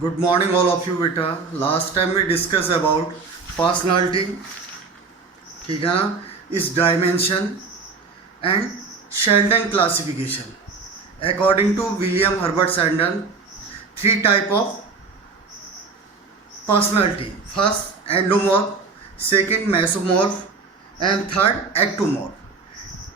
Good morning, all of you, beta. Last time we discussed about personality, ठीक है ना, इस dimension and Sheldon classification. According to William Herbert Sheldon, three type of personality. First, endomorph, second, mesomorph, and third, ectomorph.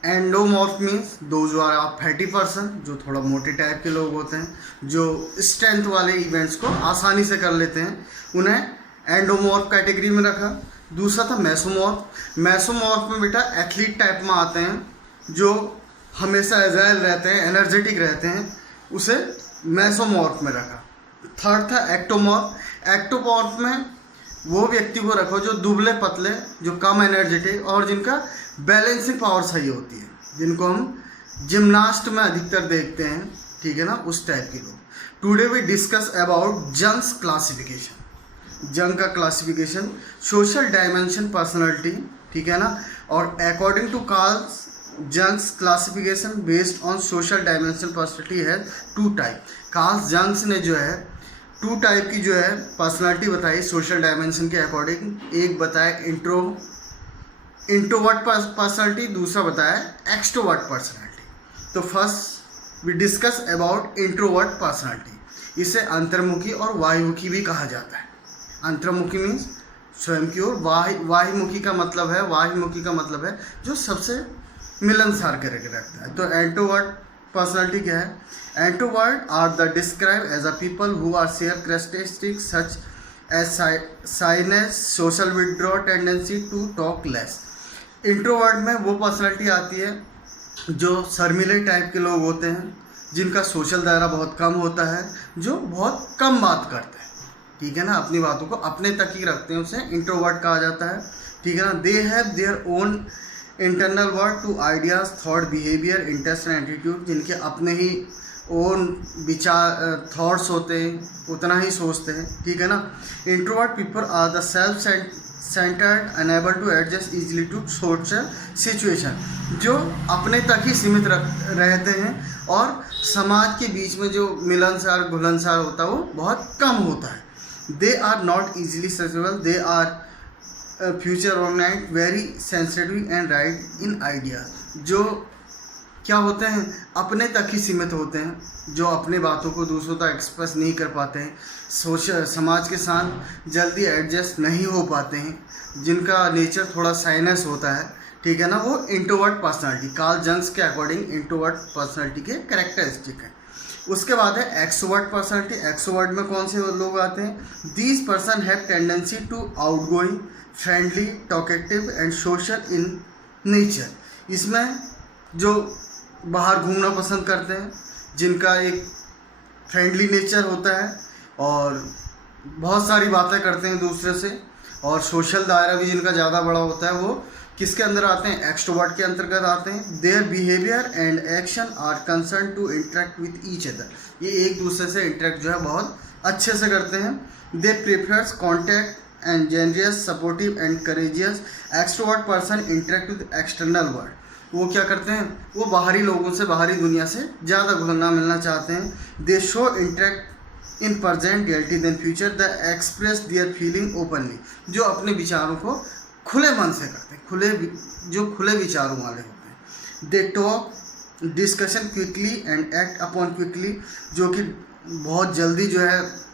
Endomorph means those are आप fatty person, जो थोड़ा मोटे type के लोग होते हैं, जो स्ट्रेंथ वाले इवेंट्स को आसानी से कर लेते हैं, उन्हें एंडोमॉर्फ कैटेगरी में रखा। दूसरा था मैसोमॉर्फ। मैसोमॉर्फ में बेटा एथलीट टाइप में आते हैं, जो हमेशा एजाइल रहते हैं, एनर्जेटिक रहते हैं, उसे मैसोमॉर्फ में रखा। थर्ड था एक्टोमॉर्फ। एक्टोमॉर्फ में वो व्यक्ति को रखो जो दुबले पतले, जो कम एनर्जेटिक और जिनका बैलेंसिंग पावर सही होती है, जिनको हम जिम्नास्ट में अधिकतर देखते हैं, ठीक है ना, उस टाइप के लोग। Today we discuss about Jung's classification. Jung का क्लासिफिकेशन, सोशल डायमेंशन पर्सनालिटी, ठीक है ना, और according to Carl Jung's classification based on social dimension personality है टू टाइप। कार्ल जंग्स ने जो है टू टाइप की जो है पर्सनालिटी बताई सोशल डायमेंशन के अकॉर्डिंग। एक बताया इंट्रोवर्ट पर्सनालिटी, दूसरा बताया एक्सट्रोवर्ट पर्सनालिटी। तो first we discuss about introvert personality. इसे अंतर्मुखी और बाह्यमुखी भी कहा जाता है। अंतर्मुखी मीन्स स्वयं की ओर, बाह्यमुखी का मतलब है जो सबसे मिलनसार करके रखता है। तो इंट्रोवर्ट पर्सनालिटी क्या है? Introvert are the describe as a people who are share characteristics such as shyness, social withdraw, tendency to talk less. Introvert में वो पर्सनालिटी आती है जो शर्मीले टाइप के लोग होते हैं, जिनका सोशल दायरा बहुत कम होता है, जो बहुत कम बात करते हैं, ठीक है ना, अपनी बातों को अपने तक ही रखते हैं, उसे इंट्रोवर्ट कहा जाता है, ठीक है ना। They have their own internal word to ideas, thought, behaviour, interest and attitude. जिनके अपने ही ओन विचार, थॉट्स होते हैं, उतना ही सोचते हैं, ठीक है ना। Introvert people are the self centred, unable to adjust easily to social situation. जो अपने तक ही सीमित रहते हैं और समाज के बीच में जो मिलनसार घुलनसार होता है वो बहुत कम होता है। They are not easily suggestible, they are future oriented, very sensitive and right in ideas. जो क्या होते हैं, अपने तक ही सीमित होते हैं, जो अपने बातों को दूसरों तक एक्सप्रेस नहीं कर पाते हैं, सोशल समाज के साथ जल्दी एडजस्ट नहीं हो पाते हैं, जिनका नेचर थोड़ा साइनस होता है, ठीक है ना, वो इंट्रोवर्ट पर्सनालिटी कार्ल जंग्स के अकॉर्डिंग इंट्रोवर्ट पर्सनालिटी के कैरेक्टरिस्टिक है। उसके बाद है एक्सट्रोवर्ट पर्सनालिटी। एक्सट्रोवर्ट में कौन से लोग आते हैं? These person have tendency to outgoing, friendly, talkative and social in nature. इसमें जो बाहर घूमना पसंद करते हैं, जिनका एक फ्रेंडली नेचर होता है और बहुत सारी बातें करते हैं दूसरे से, और सोशल दायरा भी जिनका ज़्यादा बड़ा होता है, वो किसके अंदर आते हैं? एक्सट्रोवर्ट के अंतर्गत आते हैं। Their behaviour and action are concern to interact with each other. ये एक दूसरे से इंटरेक्ट जो है बहुत अच्छे से करते हैं। They prefers contact and generous, supportive and courageous. Extrovert person interact with external world. वो क्या करते हैं? वो बाहरी लोगों से, बाहरी दुनिया से ज़्यादा घुलना मिलना चाहते हैं। They show interact in present reality than future, the express their feeling openly. जो अपने विचारों को खुले मन से करते हैं, जो खुले विचारों वाले होते हैं। They talk discussion quickly and act upon quickly. जो कि बहुत जल्दी जो है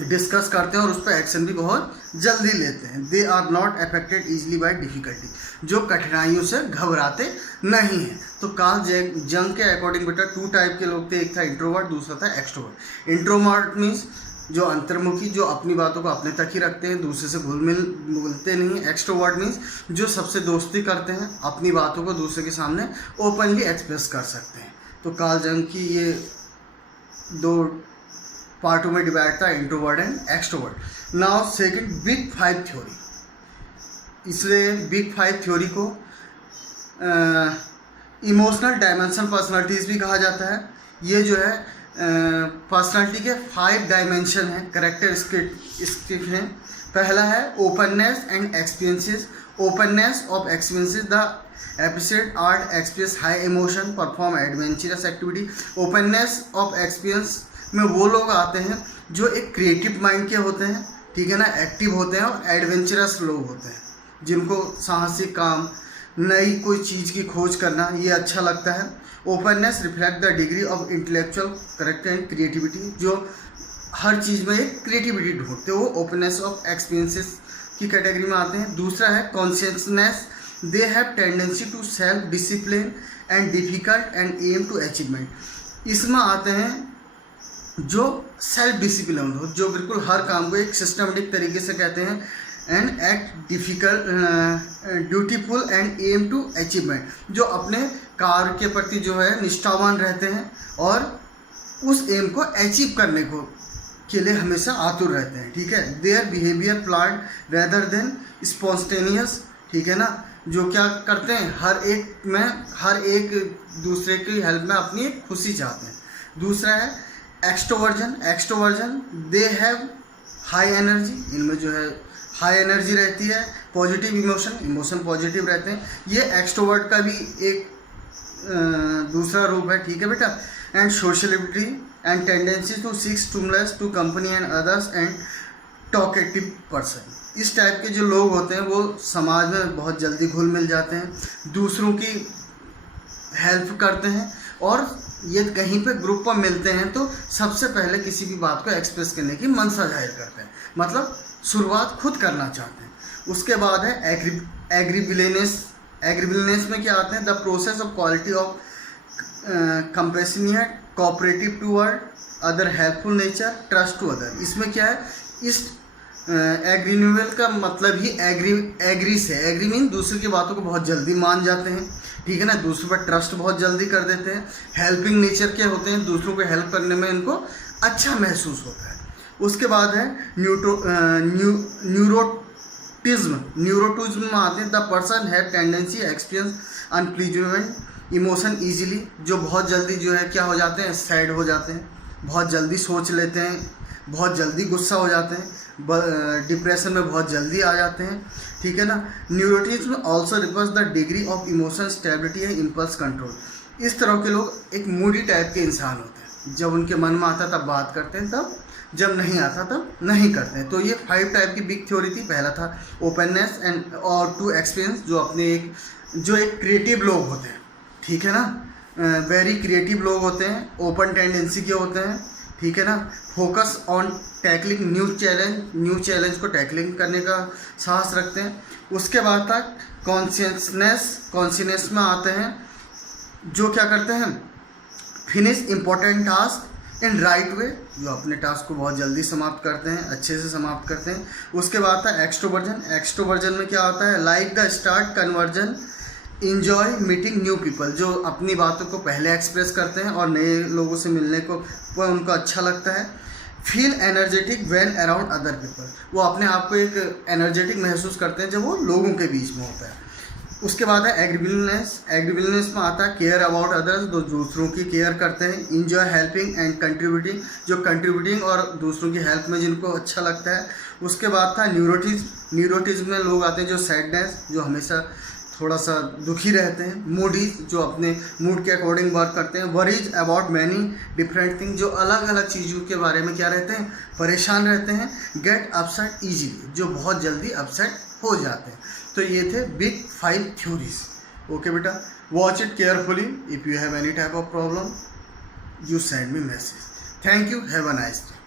डिस्कस करते हैं और उस पर एक्शन भी बहुत जल्दी लेते हैं। They are not affected easily by difficulty. जो कठिनाइयों से घबराते नहीं हैं। तो कार्ल जंग के अकॉर्डिंग बेटा टू टाइप के लोग थे, एक था इंट्रोवर्ट, दूसरा था एक्सट्रोवर्ट। इंट्रोवर्ट मीन्स जो अंतर्मुखी, जो अपनी बातों को अपने तक ही रखते हैं, दूसरे से घुलते नहीं। एक्सट्रोवर्ट मीन्स जो सबसे दोस्ती करते हैं, अपनी बातों को दूसरे के सामने ओपनली एक्सप्रेस कर सकते हैं। तो कार्ल जंग की ये दो पार्टों में डिवाइड था, introvert and extrovert. Now second, big five theory. इसलिए बिग फाइव थ्योरी को इमोशनल डायमेंशनल पर्सनालिटीज़ भी कहा जाता है। ये जो है पर्सनालिटी के 5 डायमेंशन हैं, कैरेक्टरिस्टिक हैं। पहला है openness and experiences. Openness of experiences, the episode art express high emotion, perform adventurous activity. Openness of experience में वो लोग आते हैं जो एक क्रिएटिव माइंड के होते हैं, ठीक है ना, एक्टिव होते हैं और एडवेंचरस लोग होते हैं, जिनको साहसिक काम, नई कोई चीज़ की खोज करना ये अच्छा लगता है। Openness reflect the degree of intellectual correct and creativity, जो हर चीज़ में एक क्रिएटिविटी ढूंढते हो, ओपननेस ऑफ एक्सपीरियंसेस की कैटेगरी में आते हैं। दूसरा है consciousness, they have tendency to self discipline and difficult and aim to achievement. इसमें आते हैं जो सेल्फ डिसिप्लिन हो, जो बिल्कुल हर काम को एक सिस्टमेटिक तरीके से कहते हैं, and act difficult dutiful and aim to achievement, जो अपने कार्य के प्रति जो है निष्ठावान रहते हैं और उस एम को अचीव करने को के लिए हमेशा आतुर रहते हैं, ठीक है। Their behaviour plan rather than spontaneous, ठीक है ना, जो क्या करते हैं हर एक दूसरे की हेल्प में अपनी एक खुशी चाहते हैं। दूसरा है extroversion, they have high energy, इनमें जो है हाई एनर्जी रहती है। पॉजिटिव इमोशन पॉजिटिव रहते हैं, ये एक्सट्रोवर्ट का भी एक दूसरा रूप है, ठीक है बेटा। And sociality and tendency to seek stimulus to company and others and talkative person. इस टाइप के जो लोग होते हैं वो समाज में बहुत जल्दी घुल मिल जाते हैं, दूसरों की हेल्प करते हैं, और ये कहीं पे ग्रुप पर मिलते हैं तो सबसे पहले किसी भी बात को एक्सप्रेस करने की मनसा जाहिर करते हैं, मतलब शुरुआत खुद करना चाहते हैं। उसके बाद है एग्रीबिलनेस में क्या आते हैं, the process of quality of compassionate, cooperative toward other, helpful nature, trust to other. इसमें क्या है, इस एग्रीन्यूअल का मतलब ही एग्री से, एग्री मीन दूसरे की बातों को बहुत जल्दी मान जाते हैं, ठीक है ना, दूसरों पर ट्रस्ट बहुत जल्दी कर देते हैं। हेल्पिंग नेचर के होते हैं, दूसरों को हेल्प करने में इनको अच्छा महसूस होता है। उसके बाद है न्यूरोटिज्म में आते हैं, the person have tendency experience unpleasant emotion easily, जो बहुत जल्दी जो है क्या हो जाते हैं, सैड हो जाते हैं, बहुत जल्दी सोच लेते हैं, बहुत जल्दी गुस्सा हो जाते हैं, डिप्रेशन में बहुत जल्दी आ जाते हैं, ठीक है ना। Neuroticism also refers the degree of emotion stability and impulse control. इस तरह के लोग एक मूडी टाइप के इंसान होते हैं, जब उनके मन में आता तब बात करते हैं, तब जब नहीं आता तब नहीं करते हैं। तो ये 5 टाइप की बिग थ्योरी थी। पहला था ओपननेस एंड और टू एक्सपीरियंस, जो एक क्रिएटिव लोग होते हैं, ठीक है ना, वेरी क्रिएटिव लोग होते हैं, ओपन टेंडेंसी के होते हैं, ठीक है ना। Focus on tackling new challenge को टैकलिंग करने का साहस रखते हैं। उसके बाद तक कॉन्शियसनेस में आते हैं, जो क्या करते हैं, finish important task in right way, जो अपने टास्क को बहुत जल्दी समाप्त करते हैं, अच्छे से समाप्त करते हैं। उसके बाद था एक्सट्रोवर्जन में क्या होता है, like the start conversion, enjoy meeting new people, जो अपनी बातों को पहले एक्सप्रेस करते हैं और नए लोगों से मिलने को वह उनको अच्छा लगता है। Feel energetic when around other people, वो अपने आप को एक एनर्जेटिक महसूस करते हैं जब वो लोगों के बीच में होता है। उसके बाद है एग्रीबिलनेस में आता है केयर अबाउट अदर्स, जो दूसरों की केयर करते हैं। इंजॉय हेल्पिंग एंड कंट्रीब्यूटिंग, जो कंट्रीब्यूटिंग और दूसरों की हेल्प में जिनको अच्छा लगता है। उसके बाद था न्यूरोटिज्म में लोग आते हैं जो सैडनेस, जो हमेशा थोड़ा सा दुखी रहते हैं। मूडीज, जो अपने मूड के अकॉर्डिंग वर्क करते हैं। Worries about many different thing, जो अलग अलग चीज़ों के बारे में क्या रहते हैं, परेशान रहते हैं। गेट अपसेट ईजीली, जो बहुत जल्दी अपसेट हो जाते हैं। तो ये थे बिग 5 थ्योरीज। ओके बेटा, watch it carefully. If you have any type of problem, you send me message. Thank you. Have a nice day.